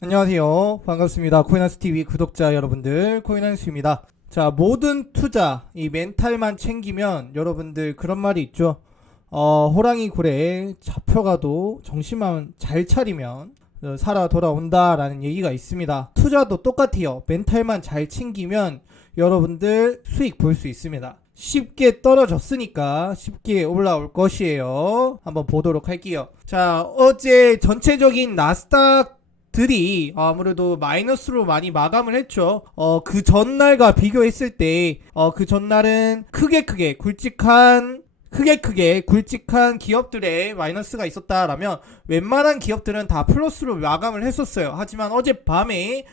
안녕하세요. 반갑습니다. 코인한스TV 구독자 여러분들, 코인한스입니다. 자, 모든 투자, 이 멘탈만 챙기면 여러분들 그런 말이 있죠. 호랑이 굴에 잡혀가도 정신만 잘 차리면 살아 돌아온다 라는 얘기가 있습니다. 투자도 똑같아요. 멘탈만 잘 챙기면 여러분들 수익 볼 수 있습니다. 쉽게 떨어졌으니까 쉽게 올라올 것이에요. 한번 보도록 할게요. 자, 어제 전체적인 나스닥 들이 아무래도 마이너스로 많이 마감을 했죠. 그 전날과 비교했을 때 그 전날은 크게 굵직한 기업들의 마이너스가 있었다라면 웬만한 기업들은 다 플러스로 마감을 했었어요. 하지만 어젯밤에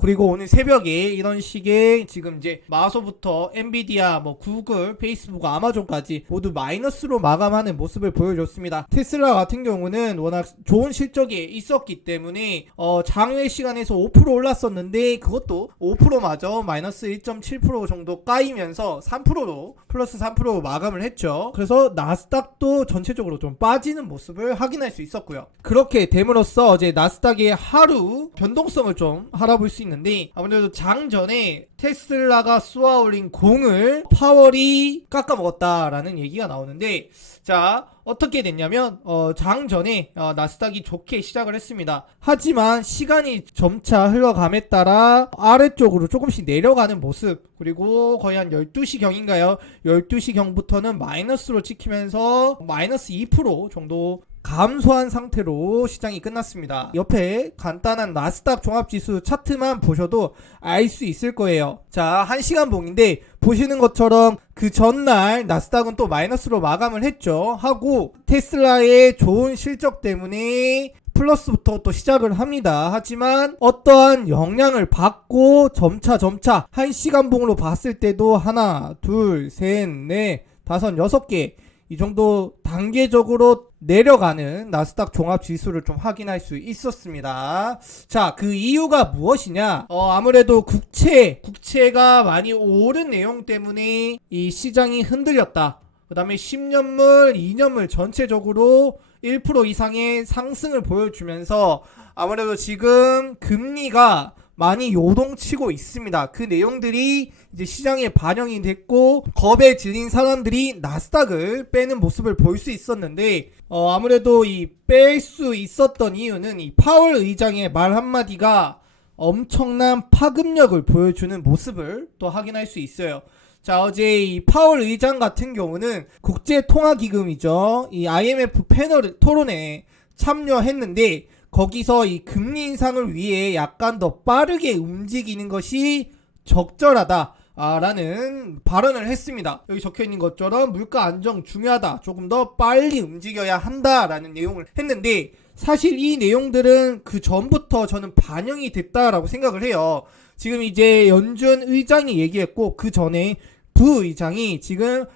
그리고 오늘 새벽에 이런 식의 지금 이제 마소부터 엔비디아, 구글, 페이스북, 아마존까지 모두 마이너스로 마감하는 모습을 보여줬습니다. 테슬라 같은 경우는 워낙 좋은 실적이 있었기 때문에 장외 시간에서 5% 올랐었는데 그것도 5%마저 마이너스 1.7% 정도 까이면서 3%로 플러스 3% 마감을 했죠. 그래서 나스닥도 전체적으로 좀 빠지는 모습을 확인할 수 있었고요. 그렇게 됨으로써 어제 나스닥의 하루 변동성을 좀 알아볼 수 있는데, 아무래도 장전에 테슬라가 쏘아올린 공을 파월이 깎아먹었다라는 얘기가 나오는데, 자, 어떻게 됐냐면 장전에 나스닥이 좋게 시작을 했습니다. 하지만 시간이 점차 흘러감에 따라 아래쪽으로 조금씩 내려가는 모습, 그리고 거의 한 12시경인가요? 12시경부터는 마이너스로 찍히면서 마이너스 2% 정도 감소한 상태로 시장이 끝났습니다. 옆에 간단한 나스닥 종합지수 차트만 보셔도 알 수 있을 거예요. 자, 1시간 봉인데 보시는 것처럼 그 전날 나스닥은 또 마이너스로 마감을 했죠. 하고 테슬라의 좋은 실적 때문에 플러스부터 또 시작을 합니다. 하지만 어떠한 영향을 받고 점차 1시간 봉으로 봤을 때도 하나, 둘, 셋, 넷, 다섯, 6개 이 정도 단계적으로 내려가는 나스닥 종합 지수를 좀 확인할 수 있었습니다. 자, 그 이유가 무엇이냐? 아무래도 국채가 많이 오른 내용 때문에 이 시장이 흔들렸다. 그 다음에 10년물, 2년물 전체적으로 1% 이상의 상승을 보여주면서 아무래도 지금 금리가 많이 요동치고 있습니다. 그 내용들이 이제 시장에 반영이 됐고 겁에 질린 사람들이 나스닥을 빼는 모습을 볼 수 있었는데 아무래도 이 뺄 수 있었던 이유는 이 파월 의장의 말 한마디가 엄청난 파급력을 보여주는 모습을 또 확인할 수 있어요. 자, 어제 이 파월 의장 같은 경우는 국제통화기금이죠. 이 IMF 패널 토론에 참여했는데 거기서 이 금리 인상을 위해 약간 더 빠르게 움직이는 것이 적절하다 라는 발언을 했습니다. 여기 적혀있는 것처럼 물가 안정 중요하다, 조금 더 빨리 움직여야 한다 라는 내용을 했는데, 사실 이 내용들은 그 전부터 저는 반영이 됐다라고 생각을 해요. 지금 이제 연준 의장이 얘기했고 그 전에 부의장이 지금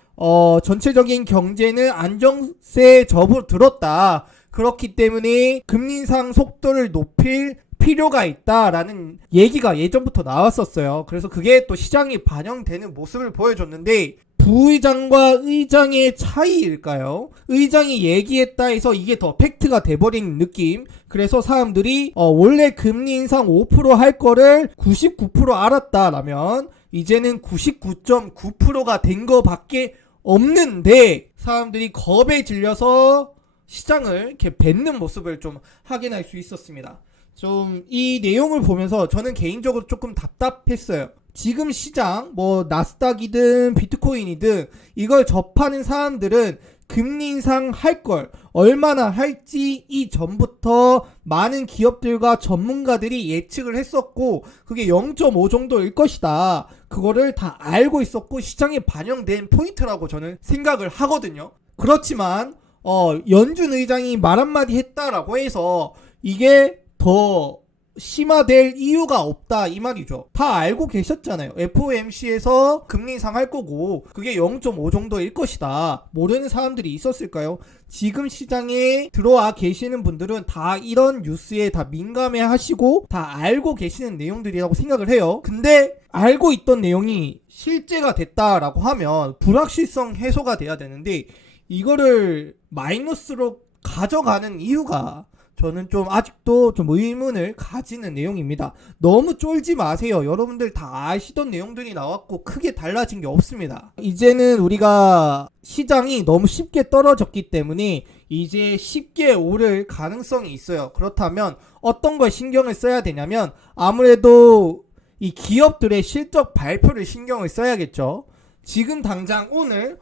전체적인 경제는 안정세에 접어들었다, 그렇기 때문에 금리 인상 속도를 높일 필요가 있다라는 얘기가 예전부터 나왔었어요. 그래서 그게 또 시장에 반영되는 모습을 보여줬는데, 부의장과 의장의 차이일까요? 의장이 얘기했다 해서 이게 더 팩트가 돼버린 느낌. 그래서 사람들이 원래 금리 인상 5% 할 거를 99% 알았다라면 이제는 99.9%가 된 거밖에 없는데, 사람들이 겁에 질려서 시장을 이렇게 뱉는 모습을 좀 확인할 수 있었습니다. 좀 이 내용을 보면서 저는 개인적으로 조금 답답했어요. 지금 시장, 나스닥이든 비트코인이든 이걸 접하는 사람들은 금리 인상 할 걸 얼마나 할지 이전부터 많은 기업들과 전문가들이 예측을 했었고 그게 0.5 정도일 것이다, 그거를 다 알고 있었고 시장에 반영된 포인트라고 저는 생각을 하거든요. 그렇지만 연준 의장이 말 한마디 했다라고 해서 이게 더 심화될 이유가 없다 이 말이죠. 다 알고 계셨잖아요. FOMC에서 금리 인상 할 거고 그게 0.5 정도일 것이다. 모르는 사람들이 있었을까요? 지금 시장에 들어와 계시는 분들은 다 이런 뉴스에 다 민감해 하시고 다 알고 계시는 내용들이라고 생각을 해요. 근데 알고 있던 내용이 실제가 됐다라고 하면 불확실성 해소가 돼야 되는데 이거를 마이너스로 가져가는 이유가 저는 좀 아직도 좀 의문을 가지는 내용입니다. 너무 쫄지 마세요. 여러분들 다 아시던 내용들이 나왔고 크게 달라진 게 없습니다. 이제는 우리가 시장이 너무 쉽게 떨어졌기 때문에 이제 쉽게 오를 가능성이 있어요. 그렇다면 어떤 걸 신경을 써야 되냐면 아무래도 이 기업들의 실적 발표를 신경을 써야겠죠. 지금 당장 오늘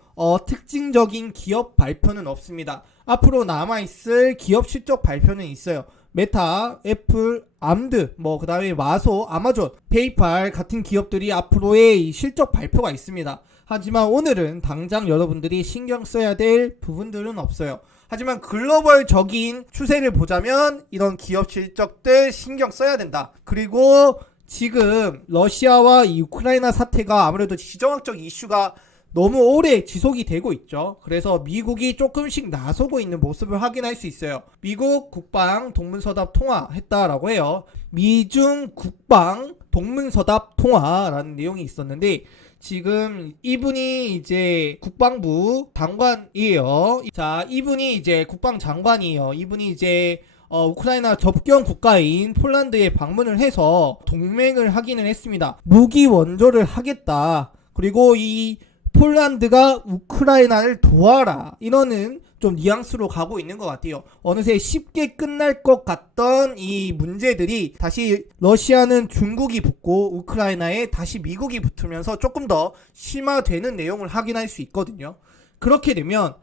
특징적인 기업 발표는 없습니다. 앞으로 남아있을 기업 실적 발표는 있어요. 메타, 애플, 암드, 그 다음에 마소, 아마존, 페이팔 같은 기업들이 앞으로의 이 실적 발표가 있습니다. 하지만 오늘은 당장 여러분들이 신경 써야 될 부분들은 없어요. 하지만 글로벌적인 추세를 보자면 이런 기업 실적들 신경 써야 된다. 그리고 지금 러시아와 이 우크라이나 사태가 아무래도 지정학적 이슈가 너무 오래 지속이 되고 있죠. 그래서 미국이 조금씩 나서고 있는 모습을 확인할 수 있어요. 미국 국방 동문서답 통화했다라고 해요. 미중 국방 동문서답 통화라는 내용이 있었는데 지금 이분이 이제 국방부 장관이에요. 자, 이분이 이제 국방장관이에요. 이분이 이제 우크라이나 접경 국가인 폴란드에 방문을 해서 동맹을 하기는 했습니다. 무기 원조를 하겠다. 그리고 이 폴란드가 우크라이나를 도와라. 이러는 좀 뉘앙스로 가고 있는 것 같아요. 어느새 쉽게 끝날 것 같던 이 문제들이 다시 러시아는 중국이 붙고 우크라이나에 다시 미국이 붙으면서 조금 더 심화되는 내용을 확인할 수 있거든요. 그렇게 되면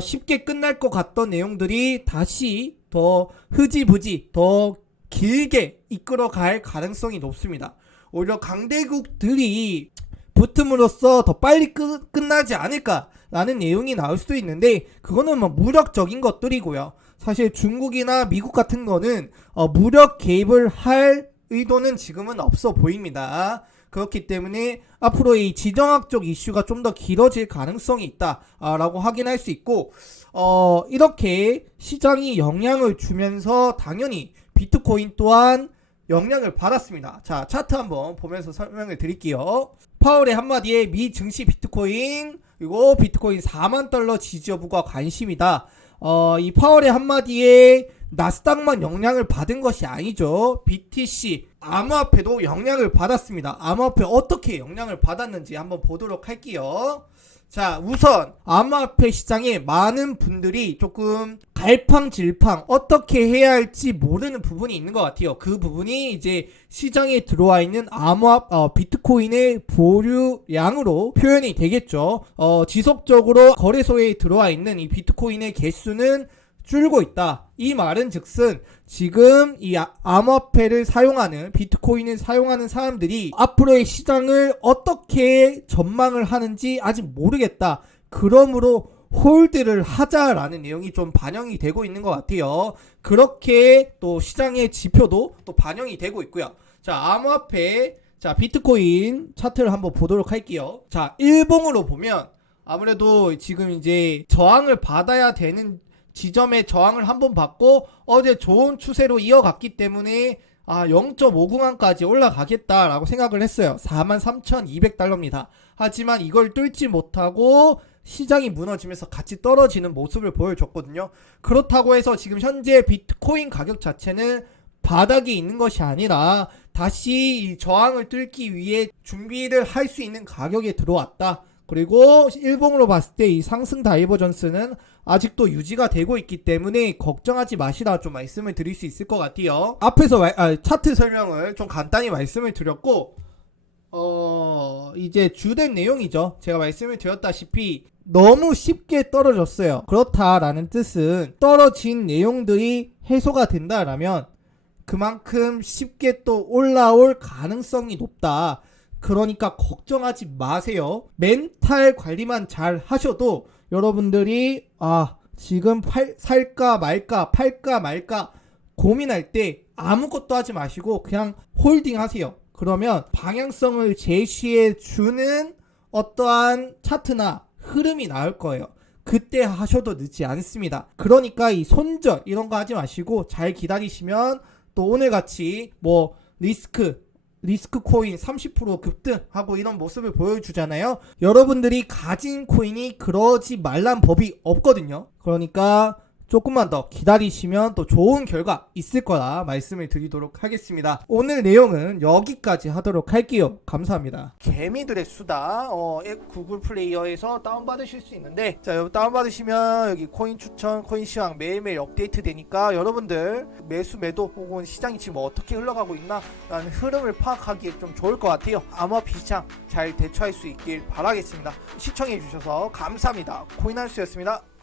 쉽게 끝날 것 같던 내용들이 다시 더 흐지부지 더 길게 이끌어갈 가능성이 높습니다. 오히려 강대국들이 붙음으로써 더 빨리 끝나지 않을까라는 내용이 나올 수도 있는데 그거는 무력적인 것들이고요. 사실 중국이나 미국 같은 거는 무력 개입을 할 의도는 지금은 없어 보입니다. 그렇기 때문에 앞으로 이 지정학적 이슈가 좀 더 길어질 가능성이 있다라고 확인할 수 있고 이렇게 시장이 영향을 주면서 당연히 비트코인 또한 영향을 받았습니다. 자, 차트 한번 보면서 설명을 드릴게요. 파월의 한마디에 미 증시 비트코인 그리고 비트코인 4만 달러 지지 여부가 관심이다. 이 파월의 한마디에 나스닥만 영향을 받은 것이 아니죠. BTC 암호화폐도 영향을 받았습니다. 암호화폐 어떻게 영향을 받았는지 한번 보도록 할게요. 자, 우선 암호화폐 시장에 많은 분들이 조금 갈팡질팡 어떻게 해야 할지 모르는 부분이 있는 것 같아요. 그 부분이 이제 시장에 들어와 있는 비트코인의 보유량으로 표현이 되겠죠. 지속적으로 거래소에 들어와 있는 이 비트코인의 개수는 줄고 있다. 이 말은 즉슨 지금 이 암호화폐를 사용하는 비트코인을 사용하는 사람들이 앞으로의 시장을 어떻게 전망을 하는지 아직 모르겠다. 그러므로 홀드를 하자라는 내용이 좀 반영이 되고 있는 것 같아요. 그렇게 또 시장의 지표도 또 반영이 되고 있고요. 자, 암호화폐 비트코인 차트를 한번 보도록 할게요. 자, 일봉으로 보면 아무래도 지금 이제 저항을 받아야 되는 지점에 저항을 한번 받고 어제 좋은 추세로 이어갔기 때문에 0.5구간까지 올라가겠다라고 생각을 했어요. 43,200달러입니다. 하지만 이걸 뚫지 못하고 시장이 무너지면서 같이 떨어지는 모습을 보여줬거든요. 그렇다고 해서 지금 현재 비트코인 가격 자체는 바닥에 있는 것이 아니라 다시 이 저항을 뚫기 위해 준비를 할 수 있는 가격에 들어왔다. 그리고 일봉으로 봤을 때 이 상승 다이버전스는 아직도 유지가 되고 있기 때문에 걱정하지 마시라 좀 말씀을 드릴 수 있을 것 같아요. 앞에서 차트 설명을 좀 간단히 말씀을 드렸고 이제 주된 내용이죠. 제가 말씀을 드렸다시피 너무 쉽게 떨어졌어요. 그렇다라는 뜻은 떨어진 내용들이 해소가 된다라면 그만큼 쉽게 또 올라올 가능성이 높다. 그러니까 걱정하지 마세요. 멘탈 관리만 잘 하셔도 여러분들이 지금 살까 말까 팔까 말까 고민할 때 아무것도 하지 마시고 그냥 홀딩 하세요. 그러면 방향성을 제시해 주는 어떠한 차트나 흐름이 나올 거예요. 그때 하셔도 늦지 않습니다. 그러니까 이 손절 이런 거 하지 마시고 잘 기다리시면 또 오늘같이 리스크 코인 30% 급등하고 이런 모습을 보여주잖아요. 여러분들이 가진 코인이 그러지 말란 법이 없거든요. 그러니까 조금만 더 기다리시면 또 좋은 결과 있을 거라 말씀을 드리도록 하겠습니다. 오늘 내용은 여기까지 하도록 할게요. 감사합니다. 개미들의 수다 앱 구글 플레이어에서 다운받으실 수 있는데, 자, 여기 다운받으시면 여기 코인 추천, 코인 시황 매일매일 업데이트 되니까 여러분들 매수 매도 혹은 시장이 지금 어떻게 흘러가고 있나 라는 흐름을 파악하기에 좀 좋을 것 같아요. 암호화폐 시장 잘 대처할 수 있길 바라겠습니다. 시청해 주셔서 감사합니다. 코인한수였습니다.